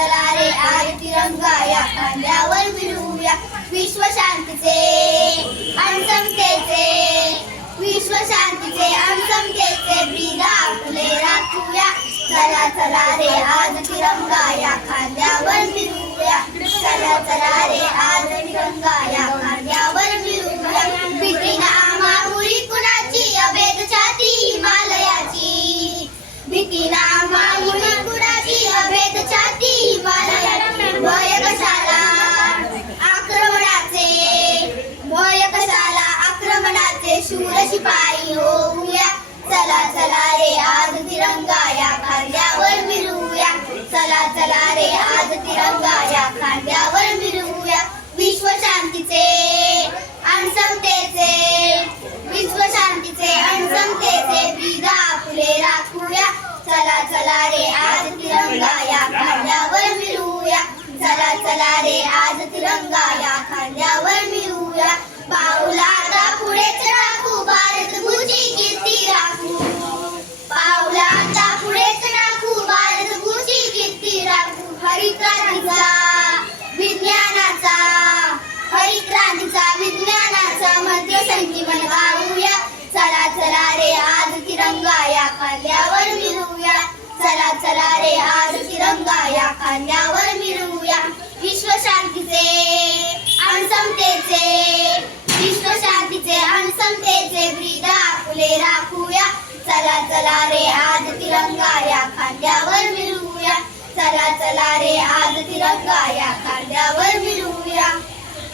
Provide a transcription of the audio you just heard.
चला रे आज तिरंगा या खांद्यावर मिळवूया विश्व शांतीचे आणि समतेचे, विश्व शांतीचे आणि समतेचे ब्रीद आपले राखूया. चला चला रे आज तिरंगा या खांद्यावर मिळवूया. चला चला रे आज तिरंगा या खांद्यावर मिळवूया. भीती ना मामुली कुणाची अभेद छाती हिमालयाची, भीती ना मामुली कुणाची अभेद छाती हिमालयाची. भय कशाला आक्रमणाचे, भय कशाला आक्रमणाचे शूर शिपाई होऊया. चला चला रे आज तिरंगा या खांद्यावर मिळवूया. चला चला रे आज तिरंगा या खांद्यावर मिळवूया विश्व शांतीचे आणि समतेचे, विश्व शांतीचे आणि समतेचे ब्रीद आपले राखूया. चला चला रे आज तिरंगा या खांद्यावर मिळवूया. चला चला रे आज तिरंगा या खांद्यावर मिळवूया. पाऊला आता पुढेच राखू भारत भूची कीर्ती राखू, पाऊला आता पुढेच राखू भारत भूची कीर्ती राखू. हरिक्रांतीचा विज्ञानाचा, हरिक्रांतीचा विज्ञानाचा मध्य संजीवन गाऊया. चला चला रे आज तिरंगा या खांद्यावर मिळवूया. चला चला रे आज तिरंगा या खांद्यावर मिळवूया विश्व शांतीचे आणि समतेचे, विश्व शांतीचे आणि समतेचे ब्रीद आपले राखूया. चला चला रे आज तिरंगा या खांद्यावर मिळवूया. चला चला रे आज तिरंगा या